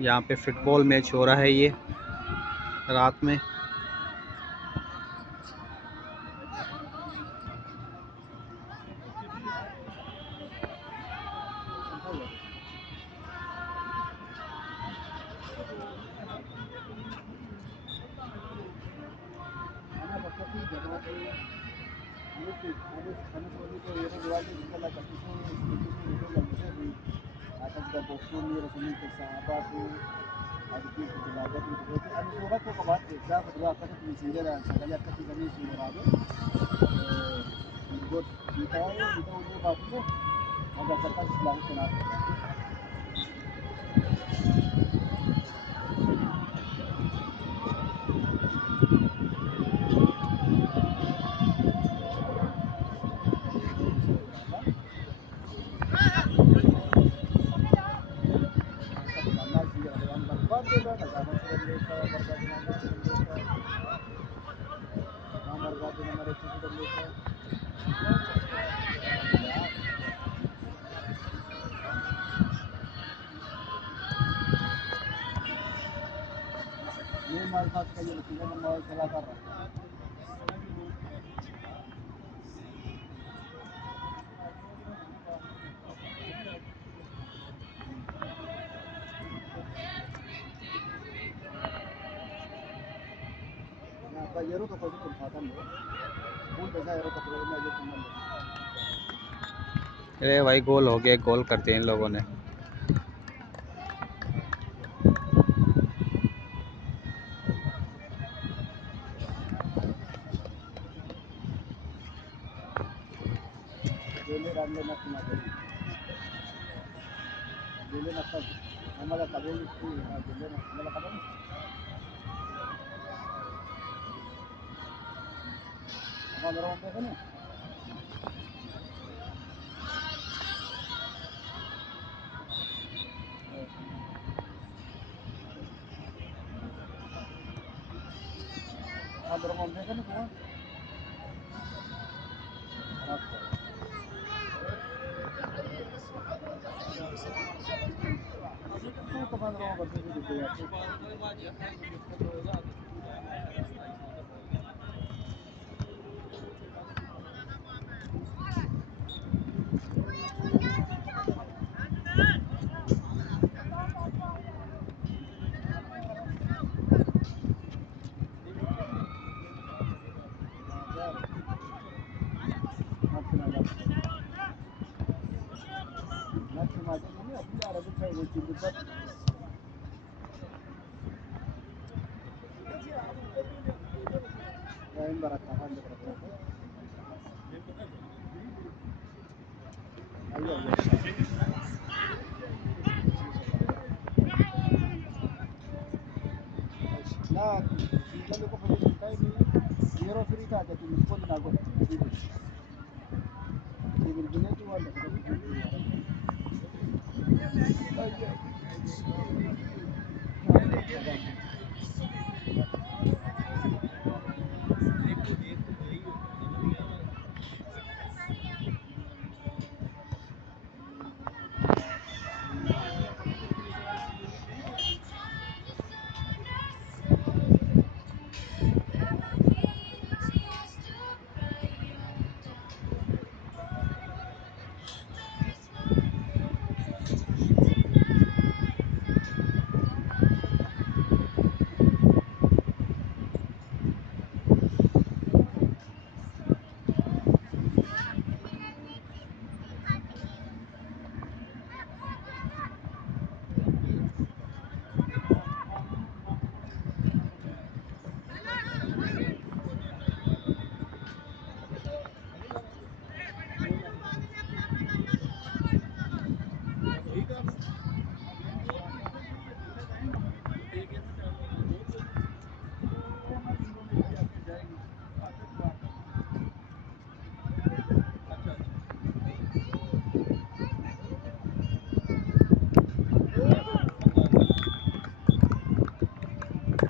यहाँ पे football match हो रहा है ये रात में। अरे भाई गोल हो गया, गोल करते हैं इन लोगों ने।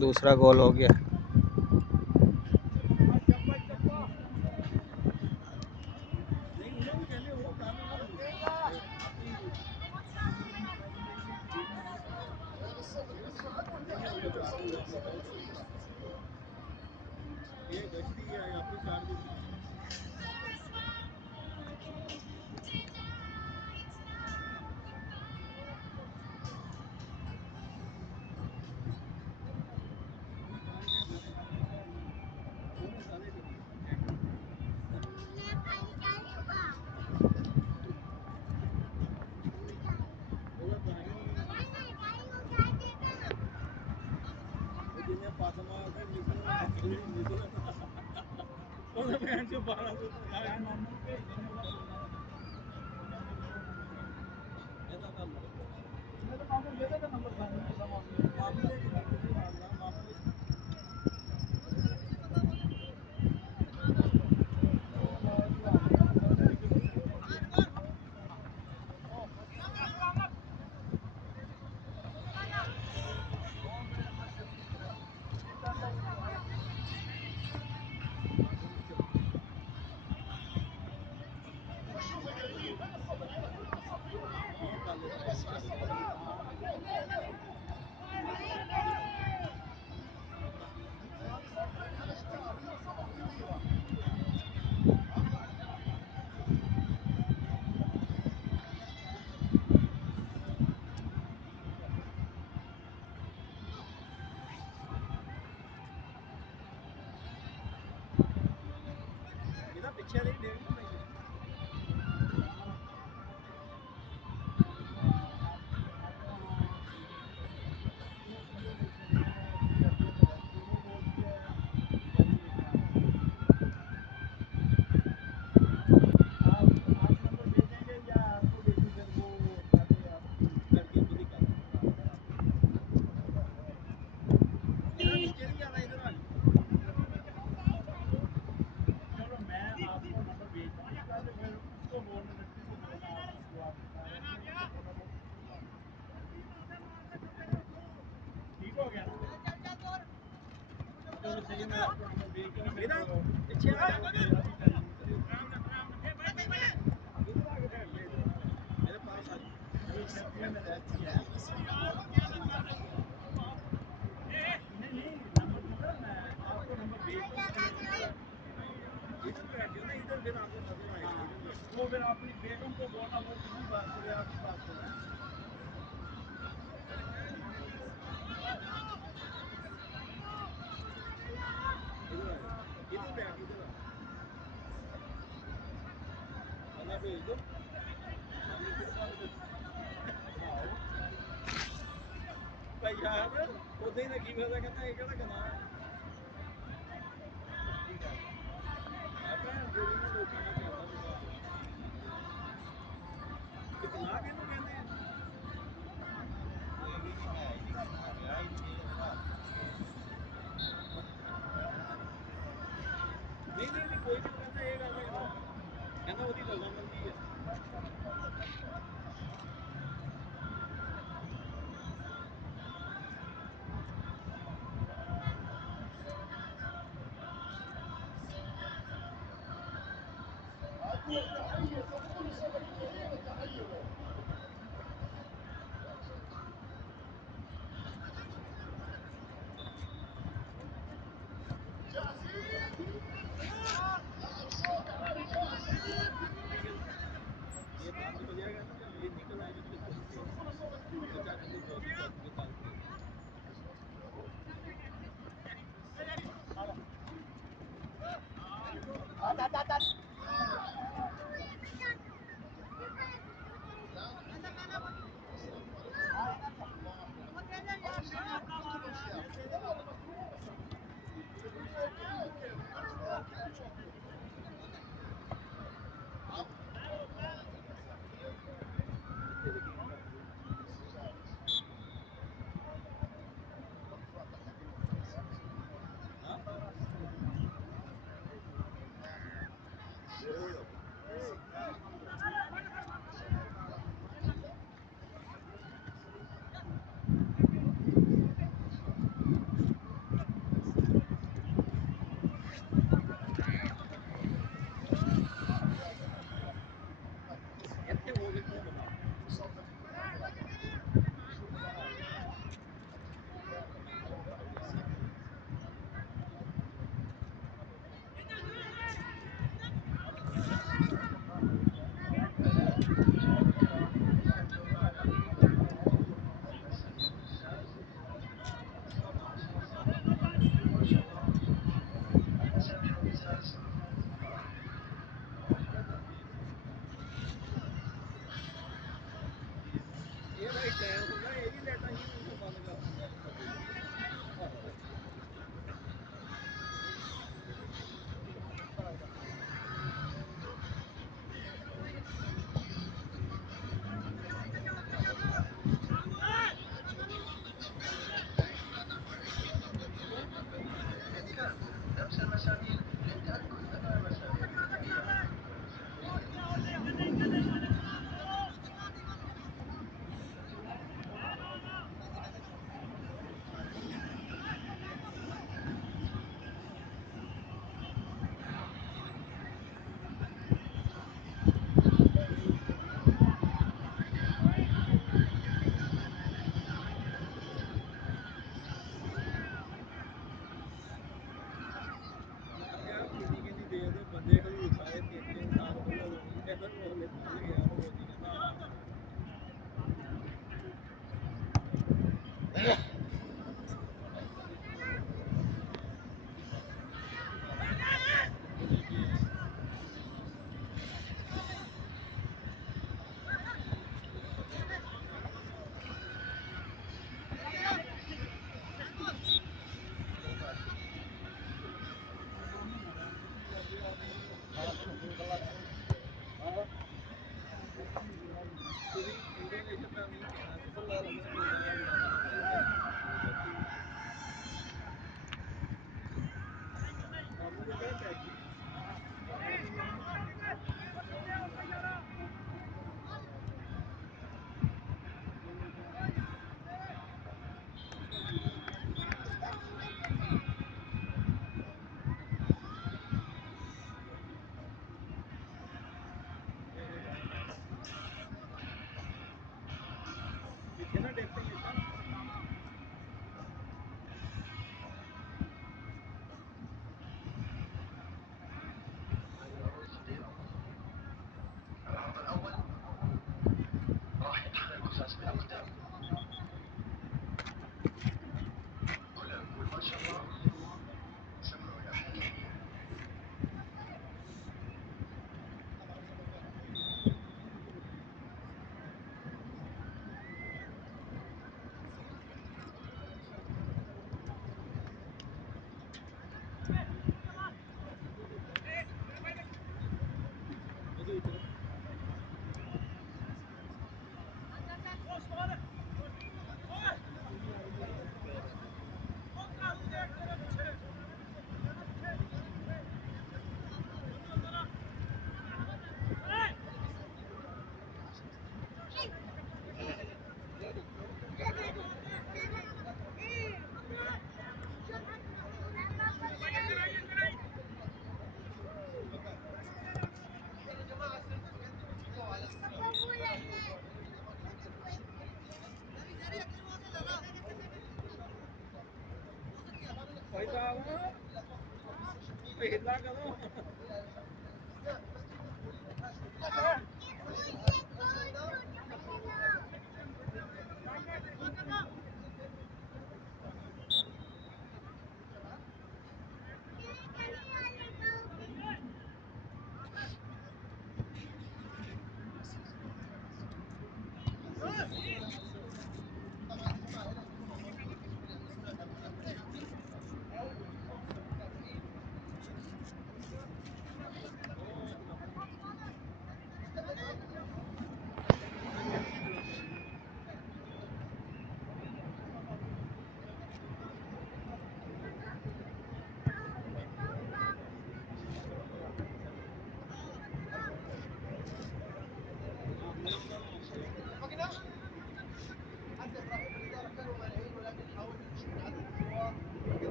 दूसरा गोल हो गया।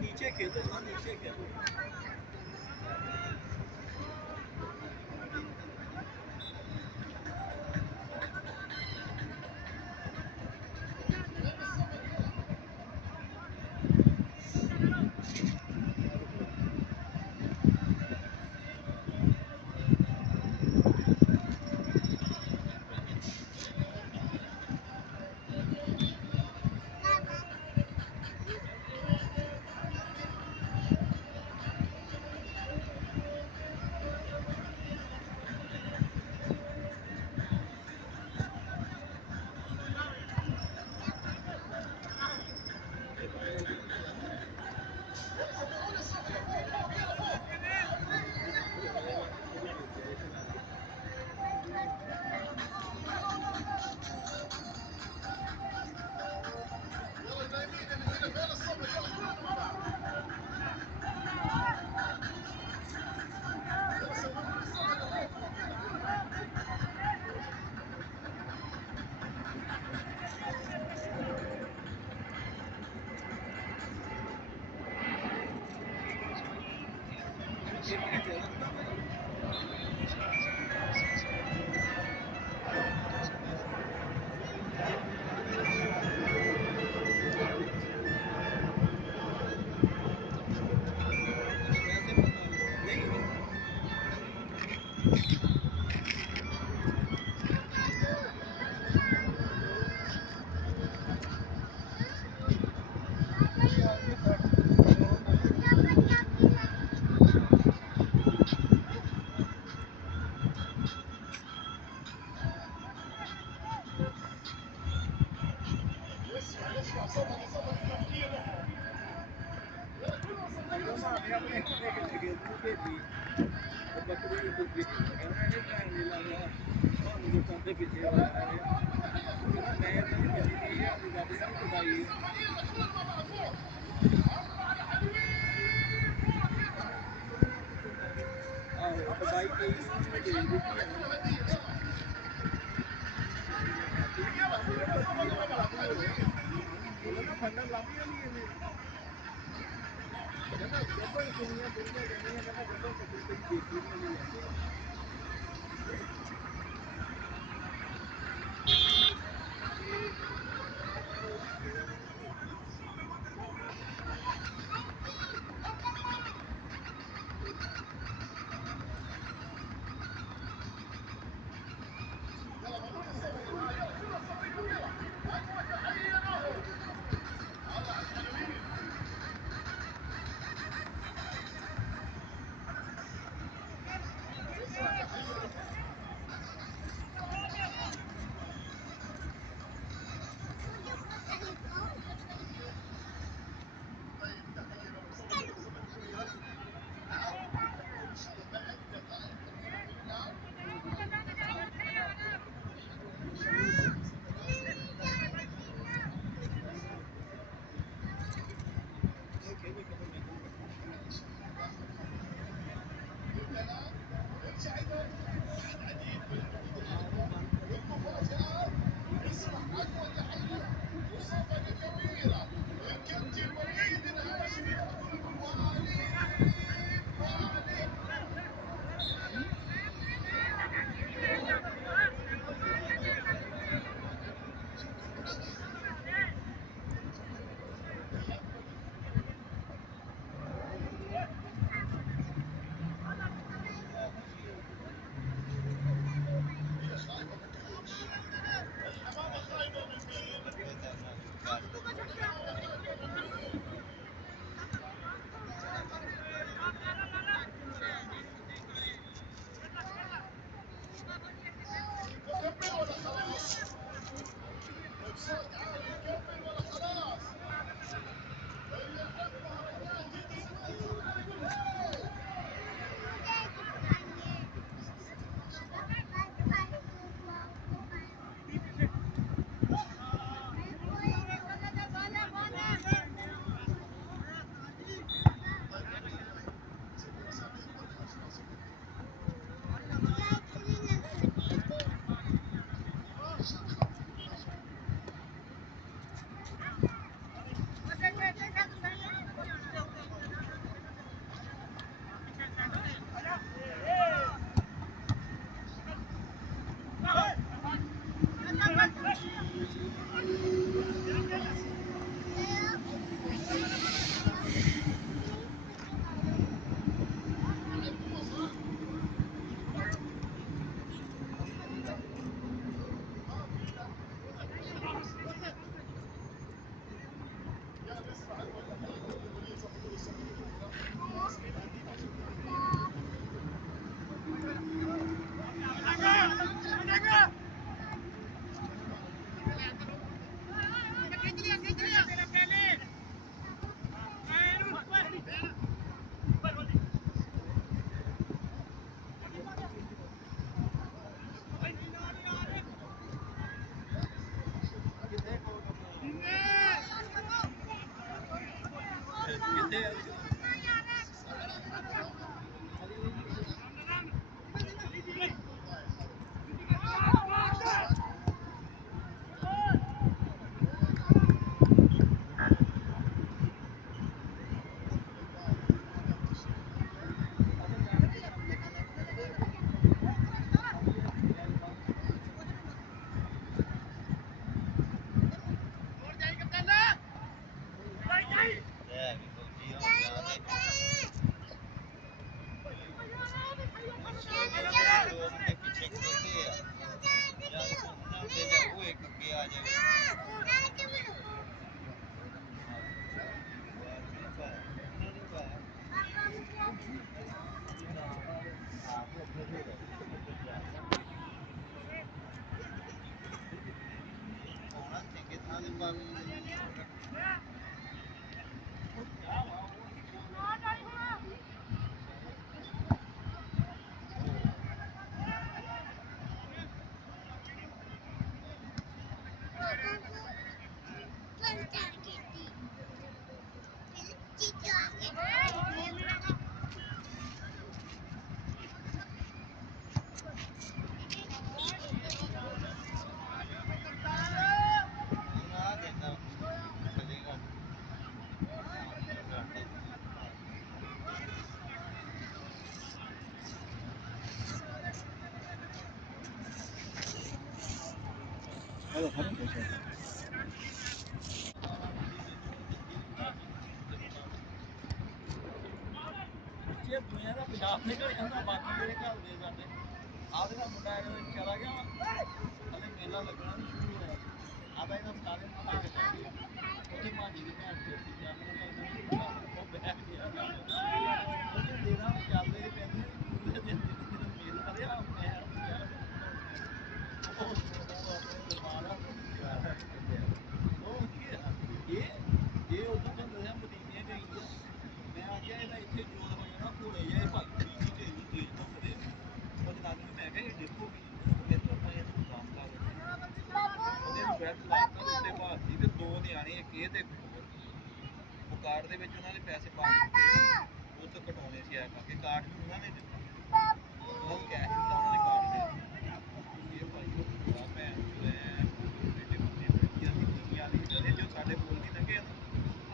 नीचे खेलो ना, नीचे खेलो। ਦੁਨੀਆ ਦਾ ਪੰਜਾਬ ਨਿਕਲ ਜਾਂਦਾ ਬਾਕੀ ਜਿਹੜੇ ਘਰ ਦੇ ਸਾਡੇ ਆਹ ਦਾ ਮੁੰਡਾ ਚਲਾ ਗਿਆ ਹਲੇ ਮੇਲਾ ਲੱਗਣਾ ਨਹੀਂ ਸ਼ੁਰੂ ਹੋਇਆ ਆਦਾ ਇਹਨਾਂ ਸਾਰੇ ਪਤਾ ਲੱਗਾ ਉਹਦੀ ਮਾਜੀ ਦੀ ਭੈਣ ਚੋਤੀ ਜਾਂਦੇ ਨੇ ਉਹ ਬੈਠ ਗਿਆ ਉਹਨੇ ਦੇਣਾ ਚੱਲਦੇ ਪੈਂਦੇ ਪੂਰੇ ਦਿਨ ਜਦੋਂ ਮੇਲ ਕਰਿਆ ਮੈਂ ਉਹ ਦਰਬਾਰਾ ਉਹ ਕੀ ਇਹ ਉਦੋਂ ਤੋਂ ਦੱਸਿਆ ਮਦੀਨੇ ਗਈ ਮੈਂ ਆਖਿਆ ਇਹਦਾ ਇੱਥੇ ਜੋੜ ਹੋ ਜਾਣਾ ਘੋੜੇ ਜਿਹੇ ਭਗਤ ਦੀ ਤੇਜ਼ ਘੁੰਮਦੇ ਉਹ ਜਨਾਨੀ ਨੂੰ ਮੈਂ ਕਿਹਾ ਇਹ ਦੇਖੋਗੀ ਤੇ ਆਪਾਂ ਇਹਨੂੰ ਕੰਮ ਕਰ ਉਹਦੇ ਬੈਠ ਲਾਤਾ ਉੱਤੇ ਭਾਰਤੀ ਤੇ ਦੋ ਨਿਆਣੇ ਇੱਕ ਇਹ ਤੇ ਉਹ ਕਾਰਡ ਦੇ ਵਿੱਚ ਉਹਨਾਂ ਨੇ ਪੈਸੇ ਪਾ ਦਿੱਤੇ ਉਹ ਤੋਂ ਕਟਾਉਣੇ ਸੀ ਆ ਕਰਕੇ ਕਾਰਡ ਵੀ ਉਹਨਾਂ ਨੇ ਦਿੱਤਾ ਉਹਨਾਂ ਨੂੰ ਕੈਸ਼ ਦਿੱਤਾ ਉਹਨਾਂ ਨੇ ਕਾਰਡ ਦੇ ਇਹ ਭਾਈ ਬੜਾ ਭੈਣ ਚੋਂ ਬੇਟੇ ਬੰਦੇ ਬੈਠੀਆਂ ਸੀ ਕੁੜੀਆਂ ਦੀ ਜਿਹੜੇ ਜੋ ਸਾਡੇ ਕੋਲ ਨਹੀਂ ਲੰਘੇ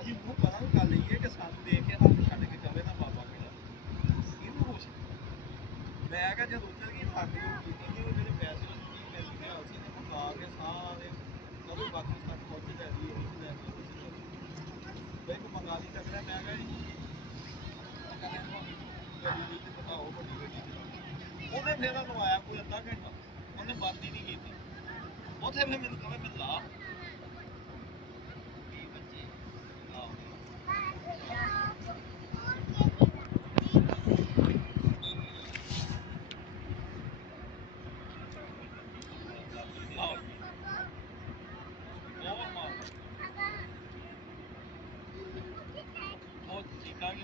ਅਸੀਂ ਉਹ ਪਤਾ ਨੂੰ ਕਰ ਲਈਏ ਕਿ ਸਾਨੂੰ ਦੇਖ ਕੇ ਹੱਥ ਛੱਡ ਕੇ ਕਵੇ ਨਾ ਬਾਬਾ ਕਿਹੜਾ ਇਹਨੂੰ ਹੋਸ਼ ਮੈਂ ਕਿਹਾ ਜਦ ਉੱਤਰ ਗਈ ਥੱਕ ਜੋ ਕੀਤੀ ਸੀ ਉਹ ਜਿਹੜੇ ਪੈਸੇ ਉਹ 30-35 ਸੀ ਨੇ ਮੁਕਾ ਕੇ ਸਾਰੇ ਕਦੋਂ ਬਾਕੀ ਤੱਕ ਪਹੁੰਚ ਲੈ ਲਈ ਉਹ ਲੈ ਲਈ ਬਈ ਕੋ ਬੰਗਾਲੀ ਟੱਕਰਿਆ ਮੈਂ ਕਿਹਾ ਗੱਡੀ ਤੇ ਦਿਖਾਓ ਵੱਡੀ ਗੱਡੀ ਉਹਨੇ ਫਿਰ ਲਵਾਇਆ ਕੋਈ ਅੱਧਾ ਘੰਟਾ ਉਹਨੇ ਬੰਦ ਹੀ ਨਹੀਂ ਕੀਤੀ ਉੱਥੇ ਫਿਰ ਮੈਨੂੰ ਕਹੇ ਮੈਂ ਲਾ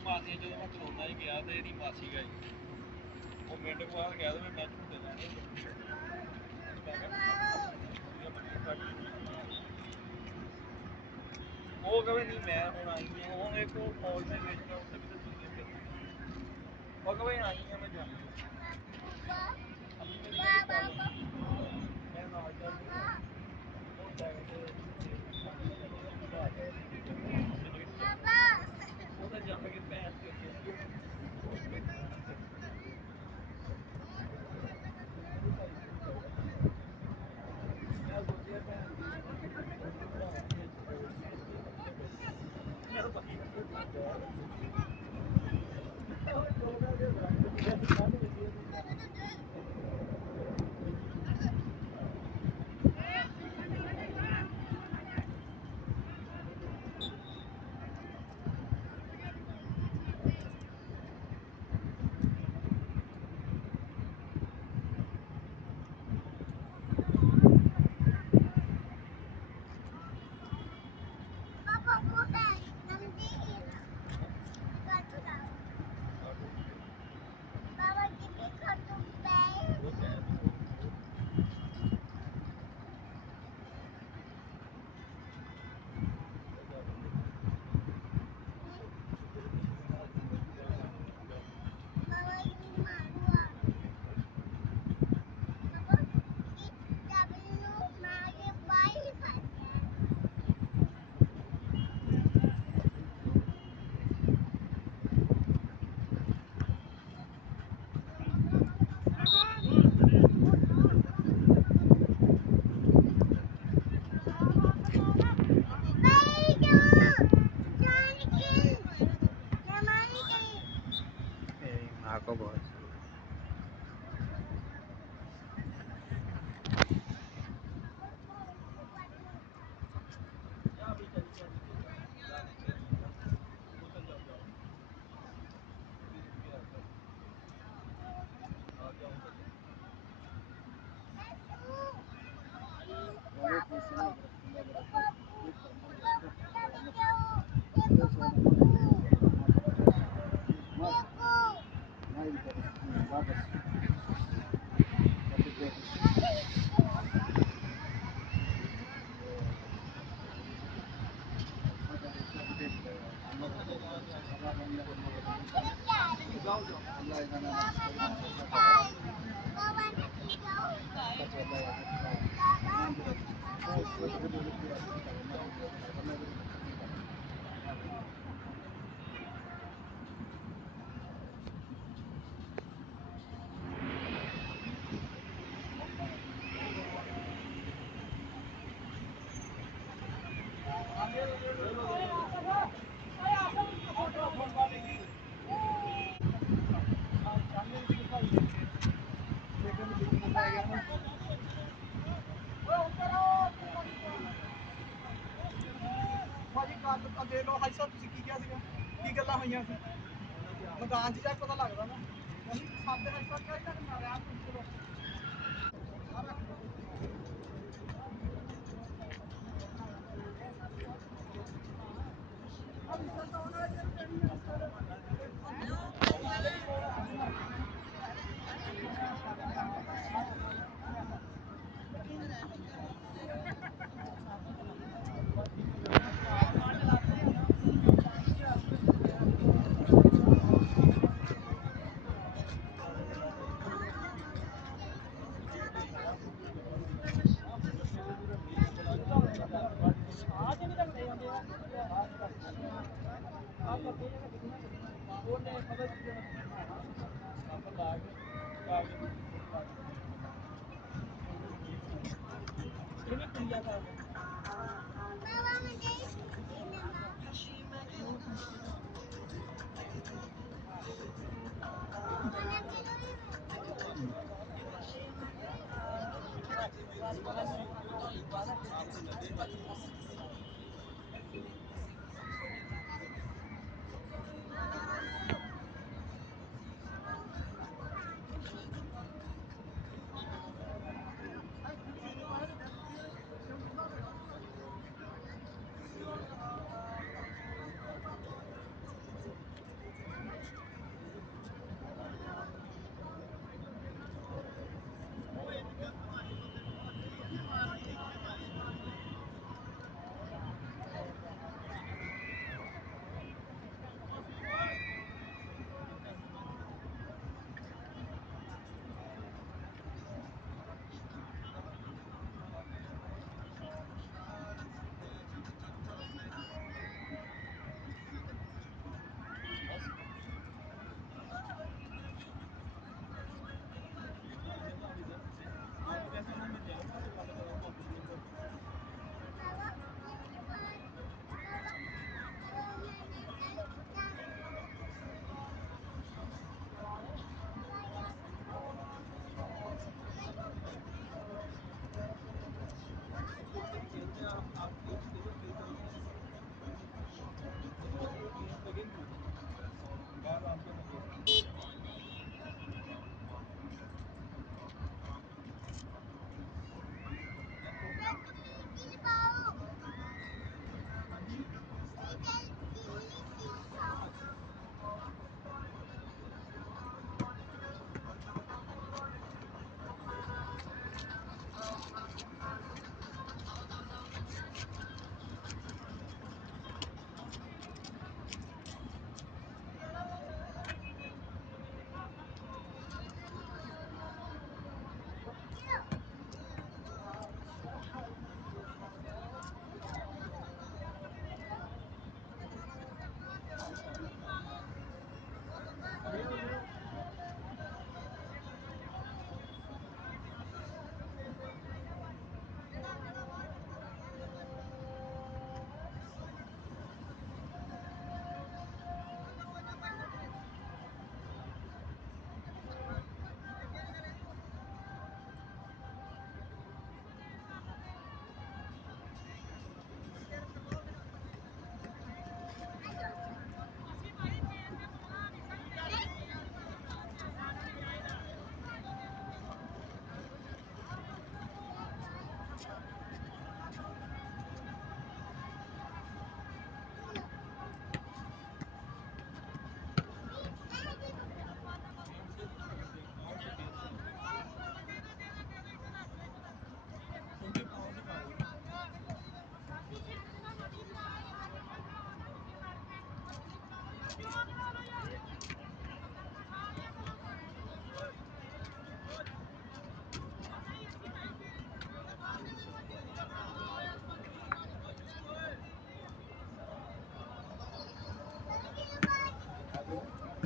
ਮਾਸੀ ਜਦੋਂ ਮੈਂ ਕਰੋਨਾ ਹੀ ਗਿਆ ਤੇ ਇਹਦੀ ਮਾਸੀ ਗਈ ਉਹ ਮਿੰਟ ਕੁ ਬਾਅਦ ਕਹਿ ਦੇਵੇ ਮੈਂ ਝੂਟੇ ਲੈਣੇ ਉਹ ਕਹੇ ਨਹੀਂ ਮੈਂ ਹੁਣ ਆਈ ਹਾਂ ਉਹ ਇੱਕ ਮੌਲ ਦੇ ਵਿੱਚ ਉਹ ਕਹੇ ਆਈ ਹਾਂ ਮੈਂ ਜਾਣੀ ਮੈਂ ਨਾਲ ਚੱਲਦਾ ਉਹ ਸਾਈਕਲ ਤੇ ਉਹਦਾ ਜੰਮ ਕੇ ਪੈਰ ਤੇ Taco Boy. ਭਾਜੀ ਗੱਲ ਤਾਂ ਦੇ ਲਓ ਹਾਈ ਸਾਹਿਬ ਤੁਸੀਂ ਕੀ ਕਿਹਾ ਸੀਗਾ ਕੀ ਗੱਲਾਂ ਹੋਈਆਂ ਸੀ ਮੈਦਾਨ 'ਚ ਜਾ ਕੇ ਪਤਾ ਲੱਗਦਾ ਨਾ ਅਸੀਂ ਸਾਡੇ ਹਾਈ ਸਾਹਿਬ ਕਿਹਾ ਸੀ ਨਾ ਰਿਆਨ ਤੁਸੀਂ ਚਲੋ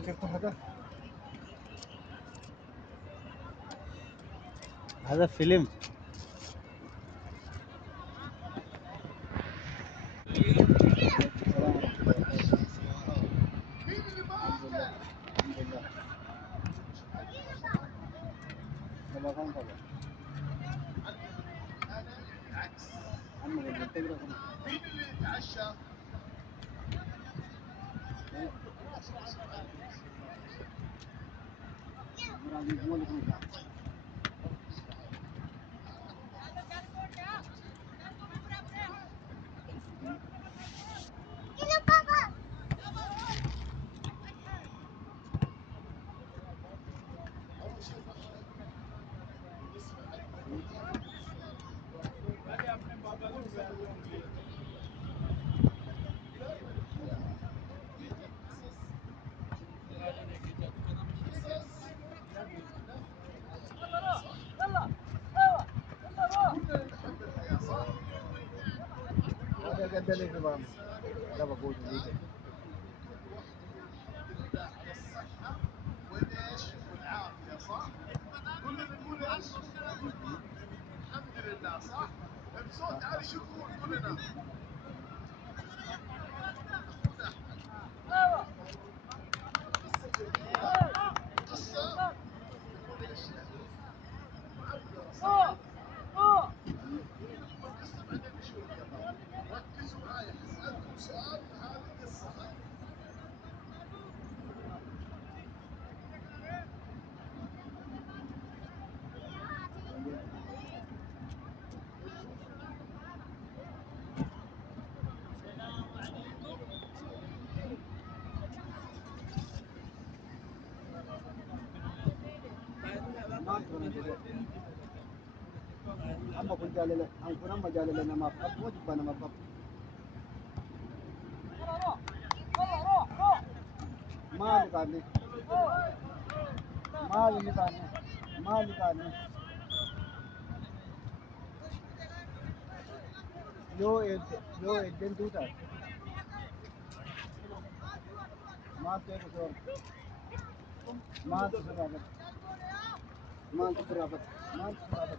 شفتوا هذا؟ هذا فيلم. السلام ورحمة الله. الحمد لله. طبعا طبعا. عم اللي تقرا مين اللي يتعشى؟ هذا قد اللي في بعض. لا بقول لك. وليش والعافية صح؟ كلنا نقول ايش؟ الحمد لله صح؟ بصوت عالي شو نقول كلنا؟ قصة نقول ايش؟ معبرة صح؟ القصة بعدين نشوف يلا ركزوا معايا حسألكم سؤال في هذه القصة ها؟ أما كنت جالي أنكر أما جالي لنا ما فقط وجب أنا ما فقط ما نقارني ما نقارني ما نقارني يو إدين توتا ما تقول ما تسرابت ما تسرابت ما تسرابت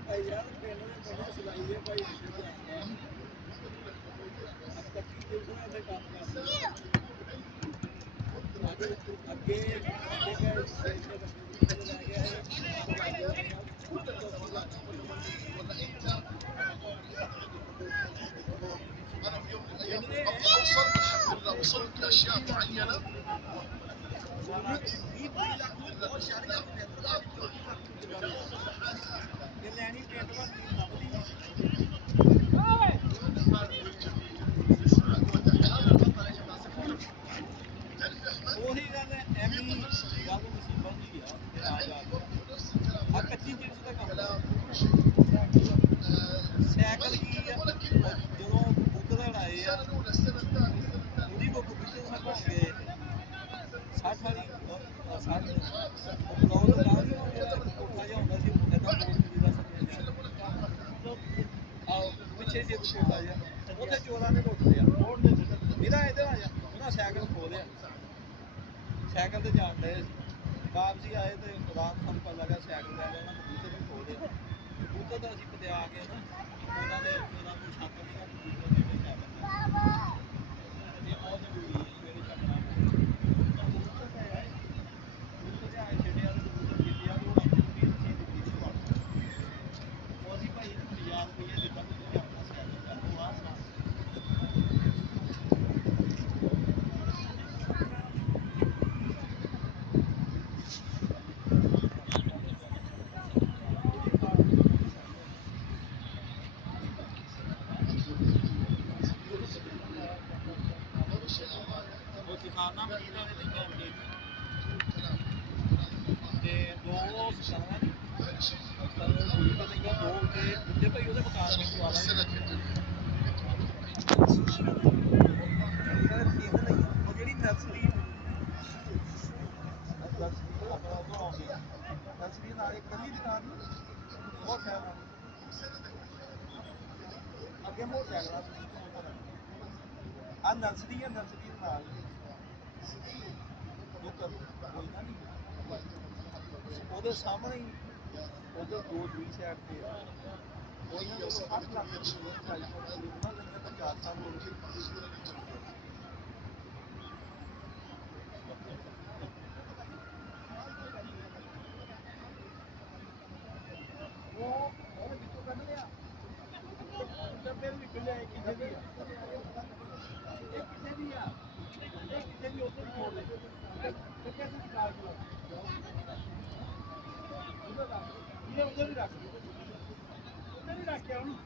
ਭਾਈ ਯਾਰ ਪਿੰਡ ਦੇ ਬੜੇ ਸਲਾਈਏ ਭਾਈ ਕੱਚੀ ਪੁਲਿਸ ਨੇ ਕੰਮ ਕਰਦੇ ਅੱਗੇ انا في يوم من الايام ابغى اوصل الحمد لله وصلت لاشياء معينه ਲੈਣੀ ਪਿੰਡ ਵੱਲ ਨਹੀਂ ਲੱਭਦੀ ਉਹੀ ਗੱਲ ਹੈ ਐਵੇਂ ਗੱਲ ਮੁਸੀਬਤ ਦੀ ਆ ਆ ਕੱਚੀ ਚੀਜ਼ ਦਾ ਕੰਮ ਸਾਈਕਲ ਕੀ ਆ ਜਦੋਂ ਬੁੱਧ ਦਾ ਲੜਾਏ ਆ ਉਹਦੀ ਕੋ ਕਬੂਤਰ ਸਭ ਹੋ ਗਏ 60 ਵਾਲੀ 60 ਉਹ ਦਾ ਜਿਹੜਾ ਕੋਠਾ ਜਿਹਾ ਹੁੰਦਾ ਸੀ ਇਹਦਾ ਬੋਰਡ ਦਾ ਆਓ ਪਿੱਛੇ ਸੀ ਕੋਠਾ ਜਿਹਾ ਉੱਥੇ ਚੋਰਾਂ ਨੇ ਲੁੱਟ ਲਿਆ ਮੇਰਾ ਇੱਧਰ ਆ ਜਾ ਉਹਨਾਂ ਸਾਈਕਲ ਖੋਹ ਲਿਆ ਸਾਈਕਲ ਤੇ ਜਾਣ ਡਏ ਸੀ ਵਾਪਸੀ ਆਏ ਤੇ ਰਾਤ ਸਾਨੂੰ ਪਤਾ ਲੱਗਾ ਸਾਈਕਲ ਲੈ ਗਿਆ ਉਹਨਾਂ ਕਬੂਤਰ ਵੀ ਖੋਹ ਲਿਆ ਕਬੂਤਰ ਤਾਂ ਅਸੀਂ ਪਤਿਆ ਕੇ ਨਾ ਉਹਨਾਂ ਨੇ ਉਹਨਾਂ ਕੋਈ ਸ਼ੱਕ ਨਹੀਂ ਗਾ ਕਬੂਤਰ ਦੇ ਵਿੱਚ ਸਾਈਕਲ ਇਹ ਬਹੁਤ ਜ਼ਰੂਰੀ ਹੈ ਜਿਹੜੇ ਚੱਕਣਾ ਕਬੂਤਰ ਤੇ ਆਏ ਛੱਡਿਆ ਤੇ ਕਬੂਤਰ ਜਿੱਤਿਆ ਉਹ ਆਪਣੀ ਵੀ ਚੀਜ਼ ਦਿੱਤੀ ਸੀ ਵਾਪਸ ਉਹ ਅਸੀਂ ਭਾਈ ਨੂੰ 1000 ਰੁਪਏ ਦਿੱਤਾ ਕਿ ਤੁਸੀਂ ਆਪਣਾ ਸਾਈਕਲ ਕਰ ਲਓ ਆਹ ਸੁਣਾ ਖਾਣਾ ਮਰੀਦ ਵਾਲੇ ਤੇ ਜਾਂਦੇ ਤੇ ਦੋ ਸਤਾਰਾਂ ਦੀ ਕੁੜੀ ਪਤਾ ਕਿ ਦੋ ਤੇ ਦੂਜੇ ਭਾਈ ਉਹਦੇ ਮਕਾਨ ਨੂੰ ਪਵਾ ਲਾਂਗੇ ਉਹ ਜਿਹੜੀ ਨਰਸਰੀ ਨਰਸਰੀ ਨਾਲ ਇੱਕ ਕੱਲੀ ਦੁਕਾਨ ਬਹੁਤ ਖੈਰ ਅੱਗੇ ਮੋਟਰਸਾਈਕਲ ਆ ਨਰਸਰੀ ਹੈ ਨਰਸਰੀ ਦੇ ਨਾਲ ਉਹਦੇ ਸਾਹਮਣੇ ਹੀ ਉਹਦੇ ਦੋ ਦੂਜੀ ਸਾਈਡ ਤੇ ਉਹਨਾਂ ਨੂੰ 8 ਲੱਖ ਦੀ ਚਾਹੀਦੀ ਉਹਨਾਂ ਦੇ ਤਾਂ 4 ਸਾਲ ਹੋ ਗਏ ਉਹ ਵਿੱਚੋਂ ਕੱਢ ਲਿਆ ਤਾਂ ਫਿਰ ਨਿਕਲ ਲਿਆ ਕਿਸੇ ਦੀ ਇਹ ਕਿਸੇ ਦੀ ਆ ਇਹ ਕਿਸੇ ਦੀ ਉੱਥੇ ਵੀ ਛੋੜ ਦੇ ਤੇ ਕਿਸੇ ਦੀ ਕਾਰ ਨੂੰ ਇਹ ਉਧਰ ਹੀ ਰੱਖ ਉਧਰ ਹੀ ਰੱਖਿਆ ਉਹਨੂੰ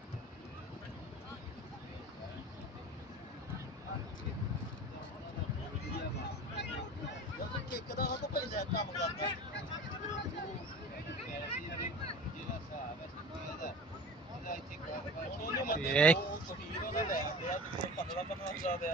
ਉਹ ਕਿੱਕ ਦਾ ਉਹ ਤਾਂ ਭਾਈ ਲੈ ਕੰਮ ਕਰਦਾ ਜਿਹੜਾ ਹਿਸਾਬ ਹੈ ਇਹਦਾ ਉਹਦਾ ਇੱਥੇ ਉਹਨੂੰ ਮੰਨੇ ਉਹ ਫਕੀਰ ਉਹਨੇ ਲੈ ਗਿਆ ਤੇ 15-15 ਹਜ਼ਾਰ ਦੇ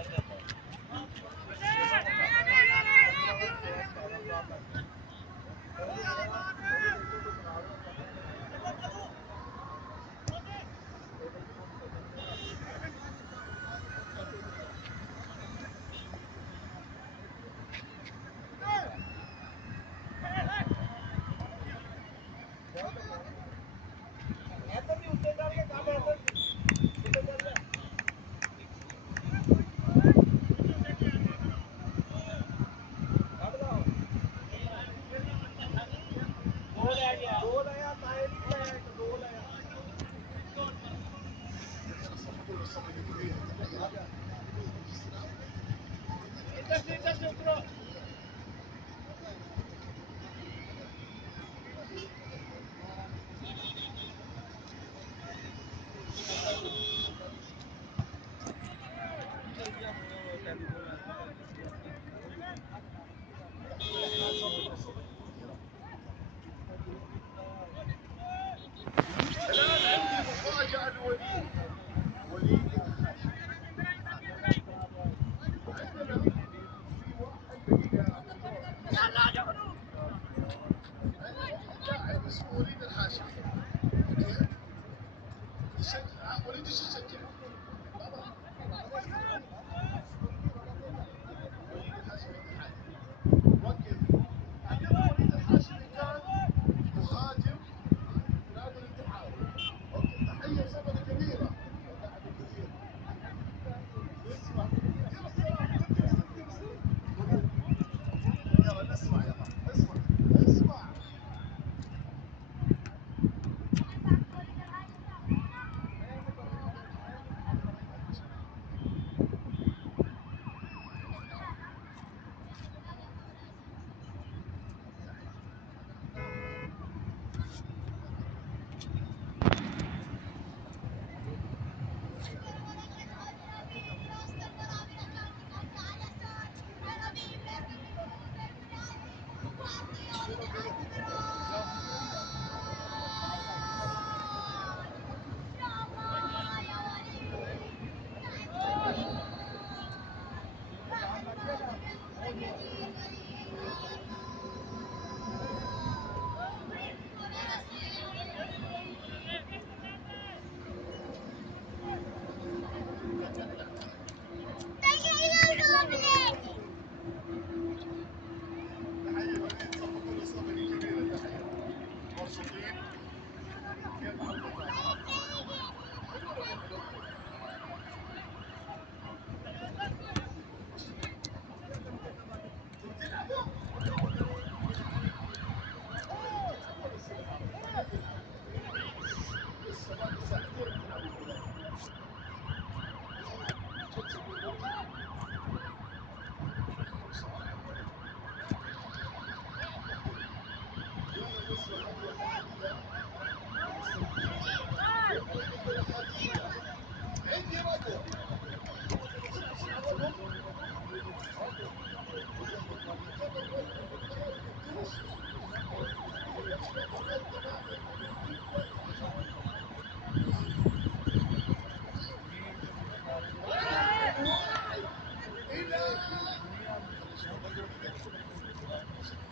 عندي رقم.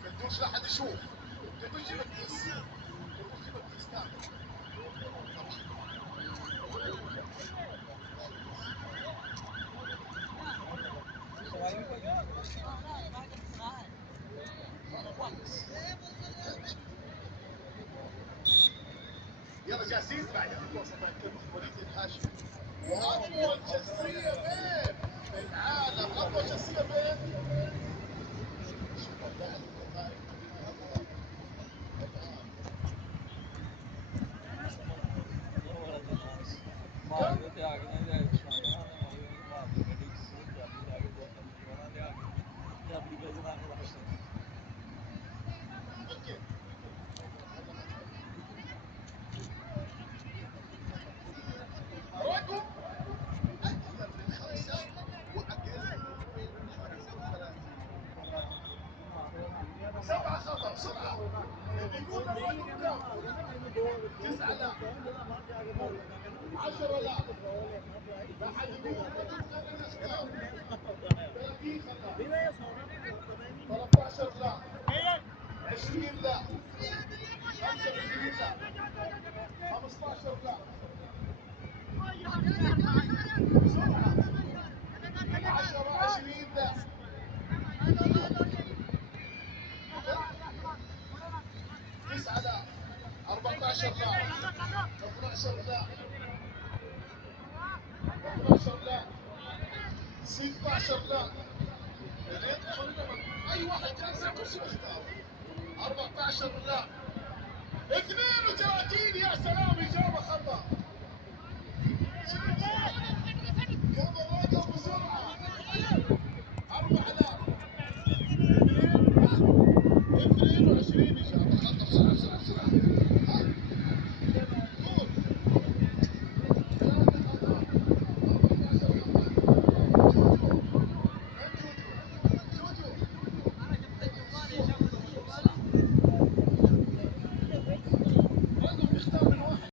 كدوش لا حد يشوف. كدوش جيب الكيس. كدوش جيب الكيس كامل. يلا جاهزين بعد الوصل مع كلمة وليد الهاشمي. وأطول شخصية بين العالم، أطول شخصية بين رقم أكثر من 5 وأقل من 35. 7 خطأ بسرعة. يقول الرقم كم؟ 9 لا. 10 لا. لا حد يقول الرقم خلينا نختار. 30 خطأ. 13 لا. 20 لا. 25 لا. 15 لا. بسرعة. 10 20 لا. 9 لا. 14 لا. 12 لا. 13 لا. 16 لا. اي واحد جالس يقص يختار. 14 لا. 32 يا سلام، اجابه خطا.